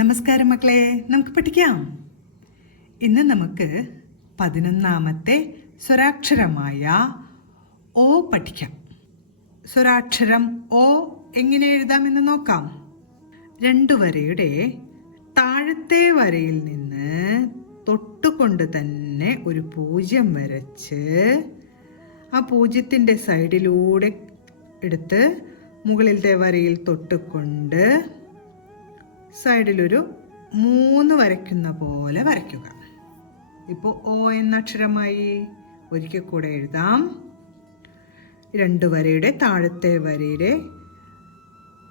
നമസ്കാരം മക്കളെ, നമുക്ക് പഠിക്കാം. ഇന്ന് നമുക്ക് 11ാമത്തെ സ്വരാക്ഷരമായ ഓ പഠിക്കാം. സ്വരാക്ഷരം ഓ എങ്ങനെ എഴുതാമെന്ന് നോക്കാം. 2 വരയുടെ താഴത്തെ വരയിൽ നിന്ന് തൊട്ടുകൊണ്ട് തന്നെ ഒരു 0 വരച്ച് ആ 0ൻ്റെ സൈഡിലൂടെ എടുത്ത് മുകളിലത്തെ വരയിൽ തൊട്ടുകൊണ്ട് സൈഡിലൊരു 3 വരയ്ക്കുന്ന പോലെ വരയ്ക്കുക. ഇപ്പോൾ ഓ എന്ന അക്ഷരമായി. ഒരിക്കൽ കൂടെ എഴുതാം. 2 വരയുടെ താഴത്തെ വരയുടെ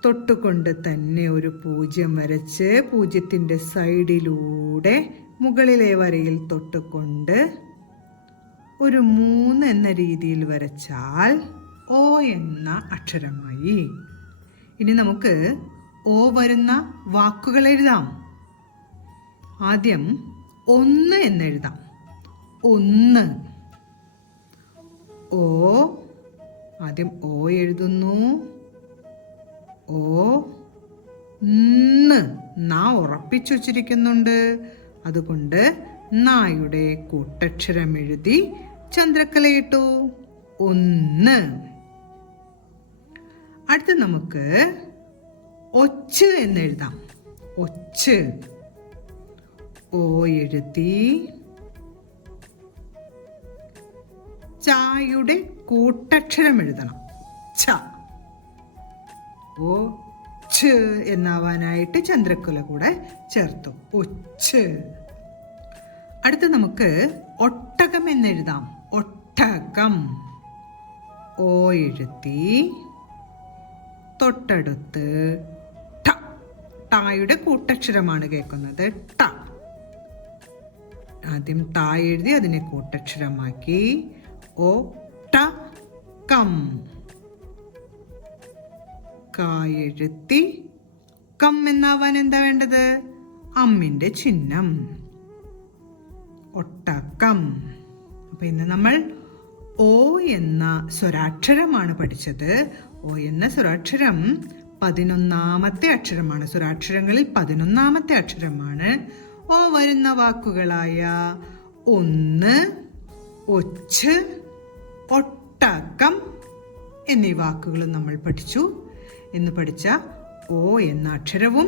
തൊട്ടുകൊണ്ട് തന്നെ ഒരു 0 വരച്ച് 0ൻ്റെ സൈഡിലൂടെ മുകളിലെ വരയിൽ തൊട്ടുകൊണ്ട് ഒരു 3 എന്ന രീതിയിൽ വരച്ചാൽ ഓ എന്ന അക്ഷരമായി. ഇനി നമുക്ക് ഓ വരുന്ന വാക്കുകൾ എഴുതാം. ആദ്യം 1 എന്നെഴുതാം. 1. ഓ. ആദ്യം ഓ എഴുതുന്നു. ഓ. നാ ഉറപ്പിച്ചു വച്ചിരിക്കുന്നുണ്ട്. അതുകൊണ്ട് നായുടെ കൂട്ടക്ഷരം എഴുതി ചന്ദ്രക്കലയിട്ടു. 1. അടുത്ത് നമുക്ക് ഒച്ച് എന്നെഴുതാം. ഒച്ച്. ഓ എഴുതി ചായുടെ കൂട്ടക്ഷരം എഴുതണം. ച. ഓ ഛ് എന്നാവാനായിട്ട് ചന്ദ്രക്കുല കൂടെ ചേർത്തു. ഒച്ച്. അടുത്ത് നമുക്ക് ഒട്ടകം എന്നെഴുതാം. ഒട്ടകം. ഓ എഴുതി തൊട്ടടുത്ത് ടായുടെ കൂട്ടക്ഷരമാണ് കേൾക്കുന്നത്. ട. ആദ്യം ടാ എഴുതി അതിനെ കൂട്ടക്ഷരമാക്കി. ഓ ട കം. എഴുതി കം എന്നാവാൻ എന്താ വേണ്ടത്? അമ്മിന്റെ ചിഹ്നം. ഒട്ടകം. അപ്പൊ ഇന്ന് നമ്മൾ ഓ എന്ന സ്വരാക്ഷരമാണ് പഠിച്ചത്. ഓ എന്ന സ്വരാക്ഷരം 11ാമത്തെ അക്ഷരമാണ്. സ്വരാക്ഷരങ്ങളിൽ 11ാമത്തെ അക്ഷരമാണ്. ഓ വരുന്ന വാക്കുകളായ 1, ഒച്ച്, ഒട്ടകം എന്നീ വാക്കുകളും നമ്മൾ പഠിച്ചു. ഇന്ന് പഠിച്ച ഓ എന്ന അക്ഷരവും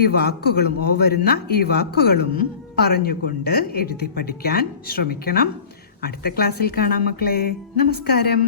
ഈ വാക്കുകളും ഓ വരുന്ന ഈ വാക്കുകളും പറഞ്ഞുകൊണ്ട് എഴുതി പഠിക്കാൻ ശ്രമിക്കണം. അടുത്ത ക്ലാസ്സിൽ കാണാം മക്കളെ. നമസ്കാരം.